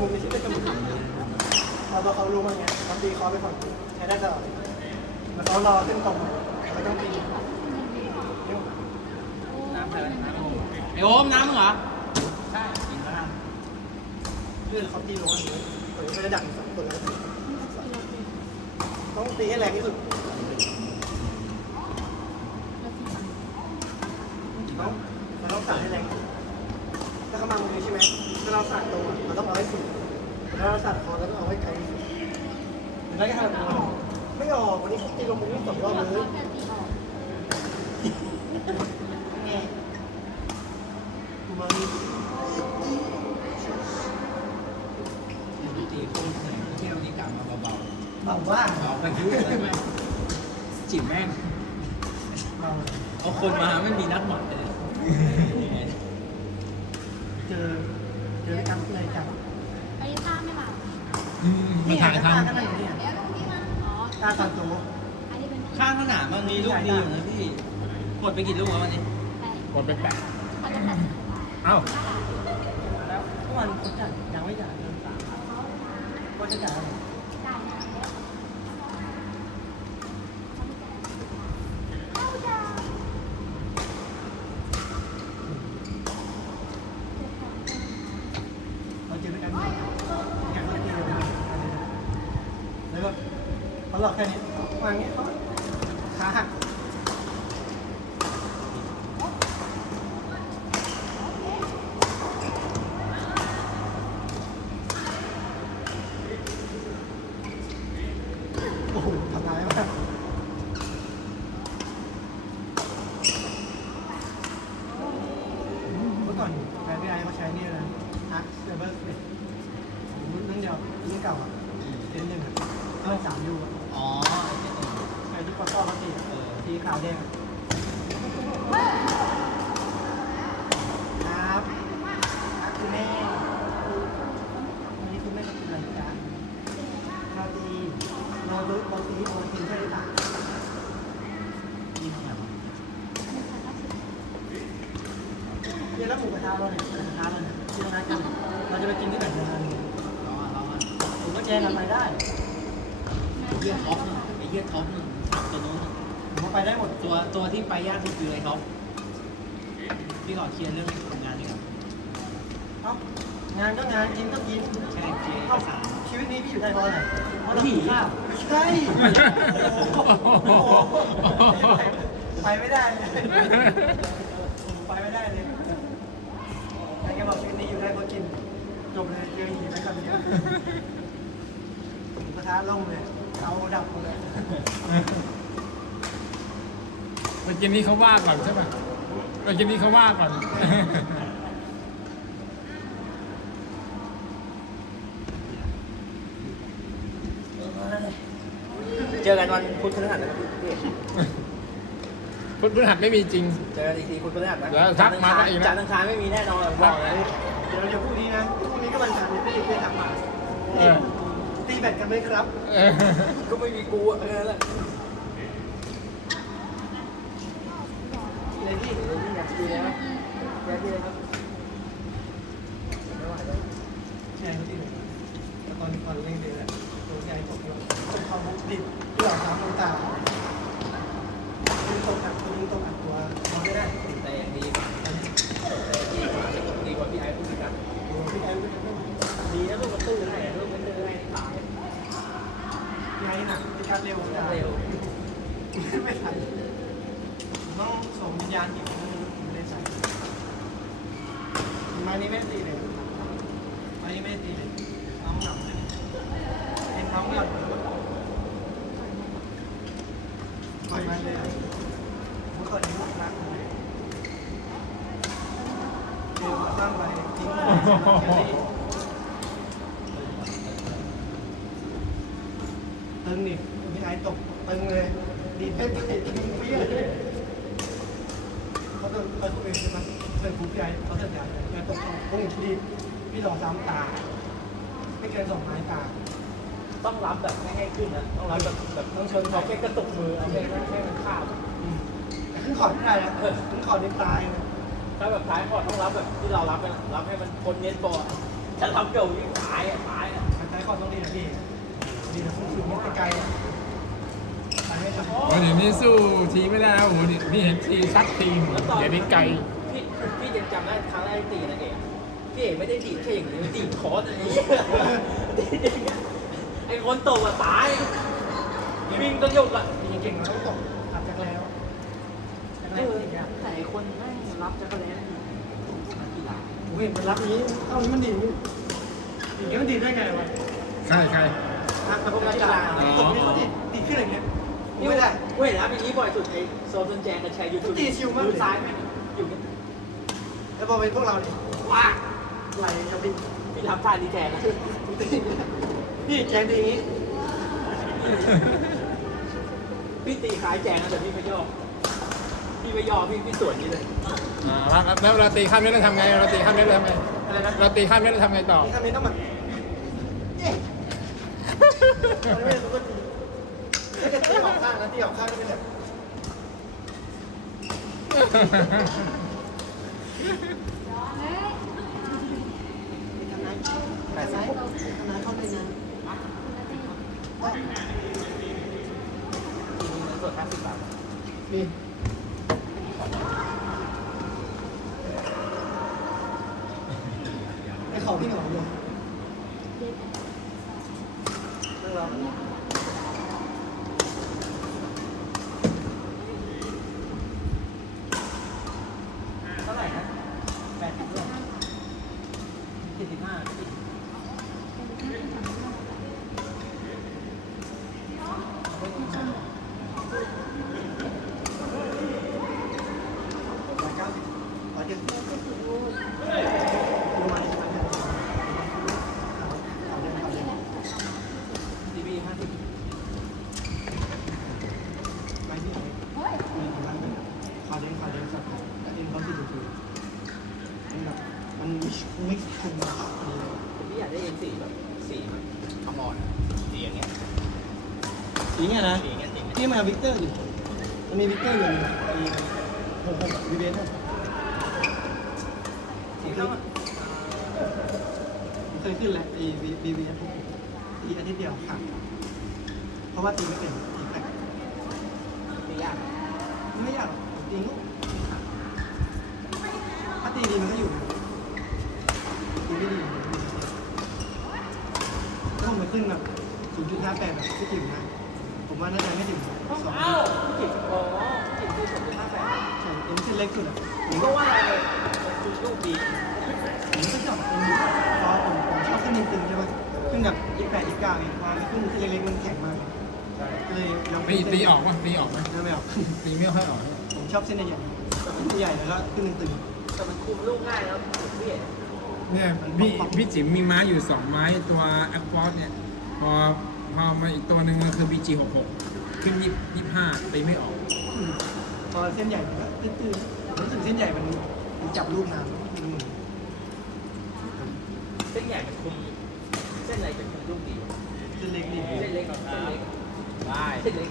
มุมนี้ที่เป็นจมูกพอตัวเขารู้มาไงเขาตีคอไปฝั่งใช้ได้ตลอดเลยแล้วเขารอขึ้นตรงไม่ต้องตีนิ้วน้ำใส่น้ำไอโอมน้ำมึงเหรอใช่กินแล้วนะเลื่อนเขาตีลงอันนี้ตัวนี้ก็จะดักสองคนแล้วต้องตีให้แรงที่สุดมันต้องสาดให้แรงถ้าเขามาตรงนี้ใช่ไหมถ้าเราสาดตรงอะเรา ต้องเอาให้สุดถ้าเราสาดคอแล้วก็เอาให้ไกลที่สุดหรือได้แค่ทำตัวไม่ออกวันนี้ผมตีลงมุมนี้สองรอบเลยแง่กูมานี่ตีคนเหนื่อยเที่ยวนี้กลับมาเบาเบาว่าๆเบาไปยุ่งเลยไหมจิบแม่งเบาเอาคนมาไม่มีนัดหมดเลย เจอ เจอกันเลยจับไปท่าไม่มานี่ถ่ายทำกันนั่นนี่เดี๋ยวตรงนี้มันอ๋อตาตันโตอันนี้เป็นข้างสนามมันมีลูกดีอยู่นะพี่กดไปกี่ลูกวะวันนี้ไปกดไปแปะเขาจะตัดเอ้าแล้วเมื่อวานเขาจ่ายยังไม่จ่ายเงินสามก็จะจ่ายอะไรได้นะ เราเจอด้วยกันแค่คนเดียวแล้วแบบเขา หลอกแค่นี้วางเงี้เขาขาหักโอ้โหทำร้ายมากเมื่อก่อนแฟนพี่ไอเขาใช้นี่นะอาร์คเซเบอร์สเปดรุ่นเดียวรุ่เก่าอะเจนหนึ่งอะเมื่อสามยูอะ อ๋อไอ้ที่ปอต้อเขาตีอะตีขาวแดงครับครับคุณแม่วันนี้คุณแม่จะกินอะไรจ๊ะเราตีเราดูเรตีโอทีใช่ไหมจ๊ะที่ทำงานเดี๋ยวแล้วหมูกระทะเราเนี่ยหมูกระทะเราเนี่ยที่เรานัดกันเราจะไปกินที่ไหนกันเราเราผมก็แจ้งกันไปได้ เยี่ยท็อปนึงไอเยี่ยท็อปนึงตัวนู้นผมว่าไปได้หมดตัวตัวที่ไปยากสุดคือไอ้ท็อปพี่ขอเคลียร์เรื่องทำงานดีกว่าเอ้างานก็งานกินก็กินใช่เจเอ้าสามชีวิตนี้พี่อยู่ได้เพราะอะไรเพราะเราหิวข้าวไม่ใช่โอ้โหไปไม่ได้เลยไปไม่ได้เลยใครแกบอกชีวิตนี้อยู่ได้เพราะกินจบเลยเจอหิวไปคำเดียวกระทะล่มเลย เอาดับหมดเลยเมื่อกี้นี้เขาว่าก่อนใช่ป่ะเมื่อกี้นี้เขาว่าก่อน เจอกันวันพุธพฤหัสนะครับพี่พุทธพฤหัสไม่มีจริง เจอกันอีกทีพุธพฤหัสนะแล้วทักมาอีกนะ จันทร์อังคารไม่มีแน่นอนบอกเลย เดี๋ยวเดี๋ยวพรุ่งนี้นะพรุ่งนี้ก็วันจันทร์เนี่ยพี่ไปทำมา เออ ตี แบตกันไหมครับเออก็ไม่มีกูอะแค่นั้นแหละอะไรพี่อยากตีเลยนะอยากตีเลยครับแชร์เขาตีเลยแต่ตอนตอนเล่นเลยแหละตัวใหญ่ผมยกเป็นความบุกดิบที่เราทำน้ำตาดึงตรงอัดตัวดึงตรงอัดตัวเราไม่ได้ แต่อย่างดีแต่ที่ดีกว่าพี่ไอ้พูดอีกนะ พี่ไอ้ไม่ได้ ดีนะลูกมันตื้อให้ลูกมันตื้อให้ตาย พี่ไอ้ หนักในการเร็วจ้าเร็วไม่ทันต้องส่งวิญญาณอีกไม่ได้ใส่มานี้ไม่ตีเลยมานี้ไม่ตีเลยน้องหนักเลยเอ็นน้องหย่อนปล่อยมาเลยเมื่อก่อนนี้ลูกรักเลยเดี๋ยวตั้งไปทิ้งตึง นี่พี่ไอตกตึงเลยดีดไม่ไปตึงเปี้ยเลยเขาโดนเปิดตัวเองใช่ไหมเปิดกูพี่ไอ้เขาเสร็จแล้วแล้วตกตกปุ้งดีพี่สองสามตา ไม่เกินสองไม้ตา ต้องรับแบบไม่ให้ขึ้นนะต้องรับแบบแบบต้องเชิญเขาแค่กระตุกมือเอาแค่ให้มันข้าดแต่ขึ้นขอดไม่ได้แล้วขึ้นขอดในตายเลยถ้าแบบท้ายพอดต้องรับแบบที่เรารับกันรับให้มันพ้นเน็ตบอลถ้าทำเก่ายิ่งตายอะตายอะมันใช้ข้อต้องดีนะพี่ ดีนะคุณคุณไม่ไกลอะไปไม่ทันโอ้เดี๋ยวนี้สู้ทีไม่ได้แล้วโอ้โหนี่พี่เห็นทีซัดทีมแล้วตอนเดี๋ยวนี้ไกลพี่พี่ยังจำได้ครั้งแรกที่ตีนะเอกพี่เอกไม่ได้ดีดแค่อย่างนี้ดีดคอร์สอันนี้ดีดอย่างเงี้ยไอ้คนตกอะตายวิ่งก็ยกอะมีเก่งแล้วตกอัดจากแล้วจากเอแล้วออีกอะแต่ไอ้คนแม่งรับจักรแลนกีฬาโอ้ยมันรับนี้เอ้ามันดีอย่างนี้มันดีได้ไงวะ ใครใคร อะแต่พวกนักกีฬาตกนี่เขาดีดีขึ้นอย่างเงี้ยนี่ไม่ได้ได้เว้ยรับอย่างนี้บ่อยสุดไอ้โซนแจงกับแชร์ยูทูบตีชิวมากซ้ายแม่งอยู่นี่แล้วพอเป็นพวกเราเนี่ยว้าไหลจะบินพี่ทำท่าดีแจงนะพี่แจงดีอย่างนี้พี่ตีขายแจงนะแต่พี่ไม่ย่อพี่ไม่ย่อพี่พี่สวนนี้เลยอ่าแล้วแล้วเราตีข้ามเม็ดเราทำไงเราตีข้ามเม็ดเราทำไงอะไรนะเราตีข้ามเม็ดเราทำไงต่อนี่ทำนี้ต้องแบบเอ๊ะมัน ไม่รู้ว่าดีถ้าเกิดตีออกข้างนะตีออกข้างก็เป็นแบบเฮ้ยทำนายแปดสิบหกทำนายเข้าได้ยังสดห้าสิบบาทมีไอ้เขาพี่หนอมอกนั่ งรอเท่าไหร่นะแปดสิบด้วยสี่สิบห้า ร้อยเก้าสิบร้อยเจ็ดสิบประมาณนี้ครับเอาเดินเอาเดิน ดีบีห้าสิบ ไปที่ไหน เฮ้ย มีร้านหนึ่งคาเดนคาเดนสักคาเดนเขาสิบถูกมันแบบมันมิกซ์คุมมาดีเลย ผมพี่อยากได้เอ็นสี่แบบสี่แบบขมอนสีอย่างเงี้ย สีเนี่ยนะสีอย่างเงี้ยจริงที่มาวิกเตอร์อยู่มันมีวิกเตอร์อยู่มีหกหกวีเบสสีเข้ามาเคยขึ้นแล้วไอ้วีวีบีตีอาทิตย์เดียวขาดเพราะว่าตีไม่เป็นตีแปลกสียากไม่อยากหรอกตีงูถ้าตีดีมันก็อยู่ตีไม่ดีถ้าผมไปขึ้นแบบ0.58แบบที่ถึงนะผม ว่าน่าจะไม่ถึงสองอ้าวจิตอ๋อจิตคือผมจะห้าแปดใช่เป็นเส้นเล็กสุดอะผมเพก็ราะว่าอะไรมันคือลูกดีผมก็ชอบเป็นพอผมผมชอบเส้นตึงๆใช่ไหมขึ้นแบบ28 29เองพอขึ้นเส้นเล็กๆมันแข็งมากเลยก็เลยลองตีตีออกป่ะตีออกไหมไม่ออกตีไม่ค่อยออกผมชอบเส้นใหญ่ๆเส้นใหญ่แล้วก็ขึ้นตึงแต่มันคุมลูกง่ายแล้วพี่เห็นเนี่ยพี่พี่จิ๋มมีไม้อยู่สองไม้ตัวแอปพอร์ตเนี่ยพอ พอมาอีกตัวหนึ่งก็คือ BG หกหกขึ้นยี่ยี่ห้าตีไม่ออกๆพอเส้นใหญ่มันก็ตื้อๆรู้สึกเส้นใหญ่มันมันจับลูกนานมันหมุนเส้นใหญ่มันคุมเส้นอะไรจะคุมลูกดีเส้นเล็กดีเส้นเล็กเส้นเล็กได้เส้นเล็ก